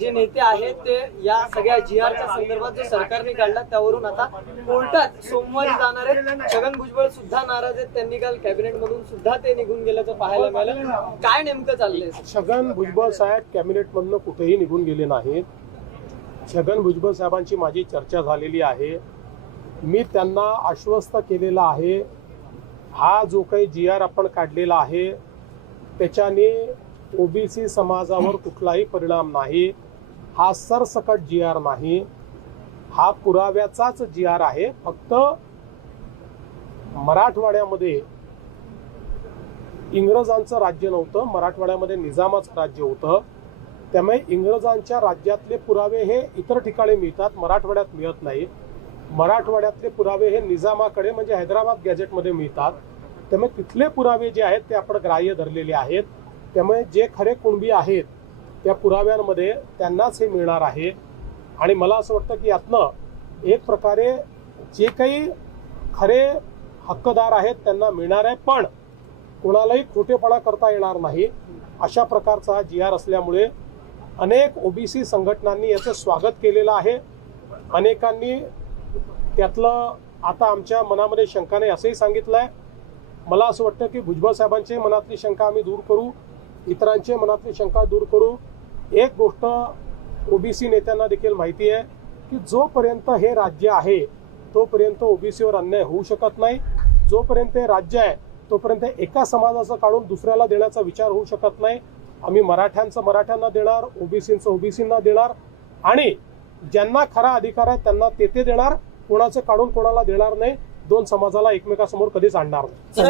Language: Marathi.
जे नेते आहेत ते या सगळ्या जी आरच्या संदर्भात जो सरकारने काढला त्यावरून आता कोर्टात सोमवारी जाणार आहेत छगन भुजबळ सुद्धा नाराज आहेत त्यांनी काल कॅबिनेट मधून सुद्धा ते निघून गेल्याचं पाहायला मिळालं काय नेमकं चाललंय छगन भुजबळ साहेब कॅबिनेट मधनं कुठेही निघून गेले नाहीत छगन भुजबळ साहेबांची माझी चर्चा झालेली आहे मी त्यांना आश्वस्त केलेला आहे हा जो काही जी आर आपण काढलेला आहे त्याच्याने ओबीसी समाजावर कुठलाही परिणाम नाही हा सरसकट जी आर नाही हा पुराव्याचाच जी आर आहे फक्त मराठवाड्यामध्ये इंग्रजांचं राज्य नव्हतं मराठवाड्यामध्ये निजामाचं राज्य होतं त्यामुळे इंग्रजांच्या राज्यातले पुरावे हे इतर ठिकाणी मिळतात मराठवाड्यात मिळत नाही मराठवाड्यातले पुरावे हे निजामाकडे म्हणजे हैदराबाद गॅजेटमध्ये मिळतात त्यामुळे तिथले पुरावे जे आहेत ते आपण ग्राह्य धरलेले आहेत त्यामुळे जे खरे कुणबी आहेत त्या पुराव्यांमध्ये त्यांनाच हे मिळणार आहे आणि मला असं वाटतं की यातनं एक प्रकारे जे काही खरे हक्कदार आहेत त्यांना मिळणार आहे पण कोणालाही खोटेपणा करता येणार नाही अशा प्रकारचा हा जी आर असल्यामुळे अनेक ओबीसी संघटनांनी याचं स्वागत केलेलं आहे अनेकांनी त्यातलं आता आमच्या मनामध्ये नाही असंही सांगितलं आहे मला असं वाटतं की भुजबळ साहेबांची मनातली शंका आम्ही दूर करू इतरांचे मनातली शंका दूर करू एक गोष्ट ओबीसी नेत्यांना देखील माहिती आहे की जोपर्यंत हे राज्य आहे तोपर्यंत ओबीसीवर अन्याय होऊ शकत नाही जोपर्यंत हे राज्य आहे तोपर्यंत एका समाजाचं काढून दुसऱ्याला देण्याचा विचार होऊ शकत नाही आम्ही मराठ्यांचं मराठ्यांना देणार ओबीसींचं ओबीसींना देणार आणि ज्यांना खरा अधिकार आहे त्यांना तेथे देणार कोणाचं काढून कोणाला देणार नाही दोन समाजाला एकमेकासमोर कधीच आणणार नाही